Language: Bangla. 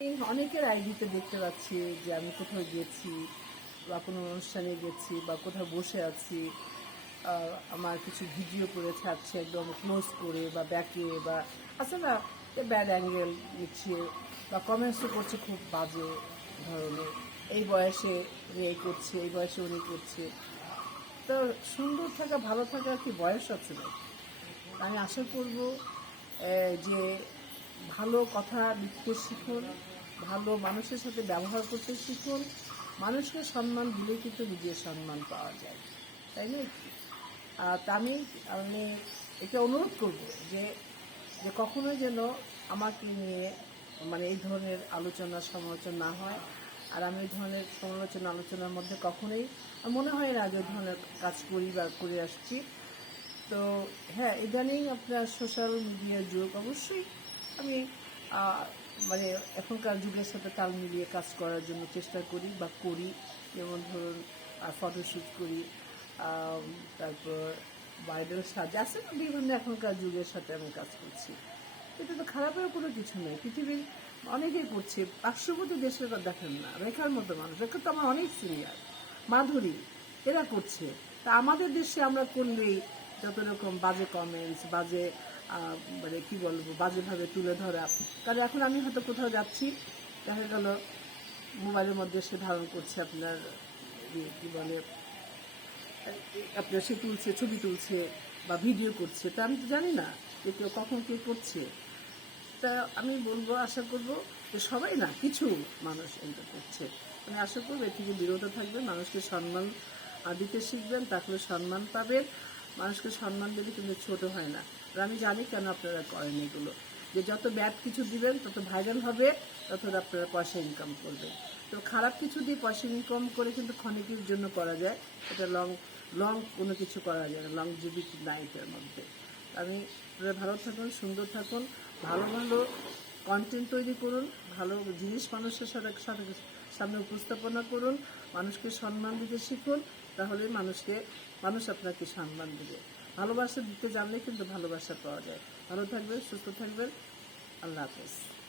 অনেকের আইডিতে দেখতে পাচ্ছি যে আমি কোথাও গেছি বা কোনো অনুষ্ঠানে গেছি বা কোথাও বসে আছি। আমার কিছু ভিডিও করে ছাড়ছে একদম ক্লোজ করে বা ব্যাকে বা আছে না ব্যাড অ্যাঙ্গেল নিচ্ছে বা কমেন্টসও করছে খুব বাজে ধরনের। এই বয়সে এই করছে, এই বয়সে উনি করছে। তো সুন্দর থাকা, ভালো থাকা কি বয়স আছে না আমি আশা করব যে ভালো কথা লিখতে শিখুন, ভালো মানুষের সাথে ব্যবহার করতে শিখুন মানুষকে সম্মান দিলে কিন্তু নিজের সম্মান পাওয়া যায়, তাই না? তা আমি আমি এটা অনুরোধ করব যে যে কখনো যেন আমাকে নিয়ে মানে এই ধরনের আলোচনা সমালোচনা না হয়, আর আমি এই ধরনের সমালোচনা আলোচনার মধ্যে কখনোই মনে হয় না যে ওই ধরনের কাজ করি বা করে আসছি। তো হ্যাঁ ইদানিং আপনার সোশ্যাল মিডিয়ার যুগ অবশ্যই আমি মানে এখনকার যুগের সাথে তাল মিলিয়ে কাজ করার জন্য চেষ্টা করি বা করি। যেমন ধরুন ফটোশ্যুট করি তারপর ব্রাইডাল সাজ, আছে না বিভিন্ন এখনকার যুগের সাথে আমি কাজ করছি। এটা তো খারাপের কোনো কিছু নেই। পৃথিবীর অনেকেই করছে, পার্শ্ববর্তী দেশের দেখেন না, রেখার মতো মানুষ। রেখা তো আমার অনেক সিনিয়র মাধুরী, এরা করছে। তা আমাদের দেশে আমরা করলেই যত রকম বাজে কমেন্টস বাজে মানে কি বলব, বাজেভাবে তুলে ধরা। কারণ এখন আমি হয়তো কোথাও যাচ্ছি, দেখা গেল মোবাইলের মধ্যে সে ধারণ করছে আপনার কি বলে, আপনার সে তুলছে, ছবি তুলছে বা ভিডিও করছে। তা আমি তো জানি না যে কেউ কখন কে করছে। তা আমি বলব, আশা করব যে সবাই না, কিছু মানুষ এটা করছে। আমি আশা করব এ থেকে বিরত থাকবেন, মানুষকে সম্মান দিতে শিখবেন, তাহলে সম্মান পাবেন। মানুষকে সম্মান দিলে কিন্তু ছোট হয় না। আর আমি জানি কেন আপনারা করেন এগুলো। যে যত ব্যাড কিছু দিবেন, তত ভাইরাল হবে, তত আপনারা পয়সা ইনকাম করবেন। তো খারাপ কিছু দিয়ে পয়সা ইনকাম করে কিন্তু ক্ষণিকের জন্য করা যায়। এটা লং লং কোনো কিছু করা যায় না লং জিবিটি নাইটের মধ্যে। আমি ভালো থাকুন, সুন্দর থাকুন, ভালো ভালো কন্টেন্ট তৈরি করুন, ভালো জিনিস মানুষের সাথে, সামনে উপস্থাপনা করুন, মানুষকে সম্মান দিতে শিখুন, তাহলে মানুষকে, মানুষ আপনাকে সম্মান দেবে। ভালোবাসা দিতে জানলে কিন্তু ভালোবাসা পাওয়া যায়। ভালো থাকবেন সুস্থ থাকবেন। আল্লাহ হাফেজ।